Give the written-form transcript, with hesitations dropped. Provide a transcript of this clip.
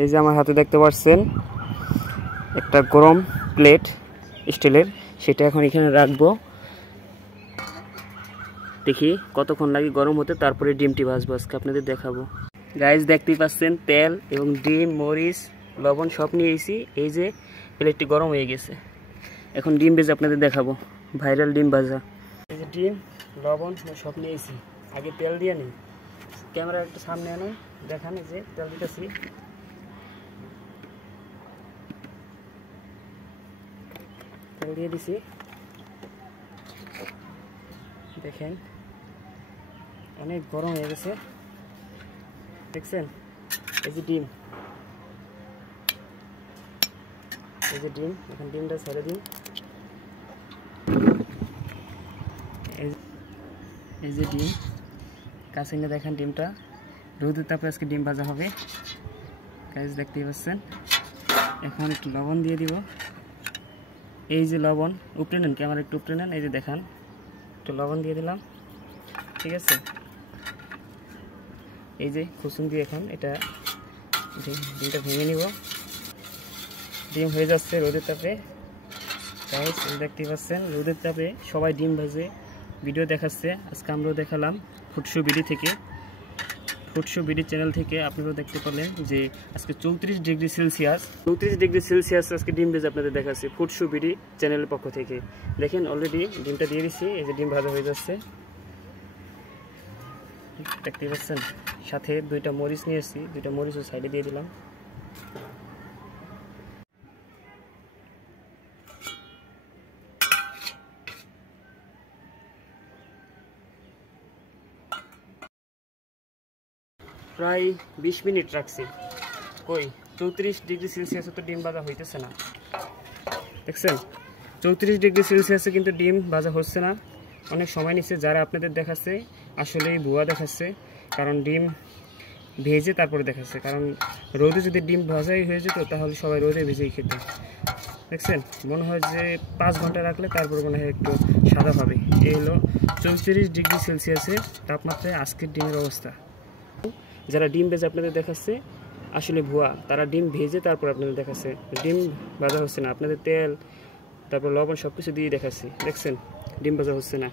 এই যে আমার হাতে দেখতে পাচ্ছেন একটা গরম প্লেট স্টিলের, সেটা এখন এখানে রাখবো। দেখি কতক্ষণ লাগে গরম হতে, তারপরে ডিমটি ভাজবো, আজকে আপনাদের দেখাবো। গাইস দেখতেই পাচ্ছেন তেল এবং ডিম, মরিচ, লবণ সব নিয়ে এসেছি। এই যে প্লেটটি গরম হয়ে গেছে, এখন ডিম ভেজে আপনাদের দেখাবো, ভাইরাল ডিম ভাজা। এই যে ডিম, লবণ সব নিয়ে এসেছি। আগে তেল দিয়ে নিই, ক্যামেরা একটু সামনে আনুন, দেখান। এই যে তেল দিতেছি, তেল দিয়ে দিছি, দেখেন অনেক গরম হয়ে গেছে, দেখছেন। এই যে ডিম, এই যে ডিম, এখন ডিমটা ছেড়ে দিন। এই যে ডিম, কাছে নিয়ে দেখেন ডিমটা, রোদের তাপে আজকে ডিম ভাজা হবে। গাইস দেখতেই পাচ্ছেন। এখন একটু লবণ দিয়ে দিব। এই যে লবণ, উপরে নেন, ক্যামেরা একটু উপরে নেন। এই যে দেখান, একটু লবণ দিয়ে দিলাম, ঠিক আছে। এই যে কুসুম দিয়ে এখন এটা ডিমটা ভেঙে নিব। ডিম হয়ে যাচ্ছে রোদের তাপে। গাইস দেখতেই পাচ্ছেন, রোদের তাপে সবাই ডিম ভাজে ভিডিও দেখাচ্ছে। আজকে আমরাও দেখালাম ফুটসু বিডি থেকে, ফুটসু বিডি চ্যানেল থেকে আপনারাও দেখতে পেলেন যে আজকে 34 ডিগ্রি সেলসিয়াস আজকে ডিম ভেজে আপনাদের দেখাচ্ছি ফুটসু বিডি চ্যানেলের পক্ষ থেকে। দেখেন অলরেডি ডিমটা দিয়ে দিচ্ছি, এই যে ডিম ভাজা হয়ে যাচ্ছে, দেখতে পাচ্ছেন। সাথে দুইটা মরিচ নিয়ে এসেছি, দুইটা মরিচও সাইডে দিয়ে দিলাম। প্রায় 20 মিনিট রাখছি, কই 34 ডিগ্রি সেলসিয়াসে তো ডিম ভাজা হইতেছে না, দেখছেন। 34 ডিগ্রি সেলসিয়াসে কিন্তু ডিম ভাজা হচ্ছে না, অনেক সময় নিচ্ছে। যারা আপনাদের দেখাচ্ছে আসলেই ভুয়া দেখাচ্ছে, কারণ ডিম ভেজে তারপরে দেখাচ্ছে। কারণ রোদে যদি ডিম ভাজাই হয়ে যেত তাহলে সবাই রোদে ভেজেই খেত, দেখছেন। মনে হয় যে 5 ঘন্টা রাখলে তারপরে মনে হয় একটু সাদা হবে। এই হলো 34 ডিগ্রি সেলসিয়াসের তাপমাত্রায় আজকের ডিমের অবস্থা। যারা ডিম ভেজে আপনাদের দেখাচ্ছে আসলে ভুয়া, তারা ডিম ভেজে তারপর আপনাদের দেখাচ্ছে। ডিম ভাজা হচ্ছে না, আপনাদের তেল তারপর লবণ সব কিছু দিয়ে দেখাচ্ছি, দেখছেন ডিম ভাজা হচ্ছে না।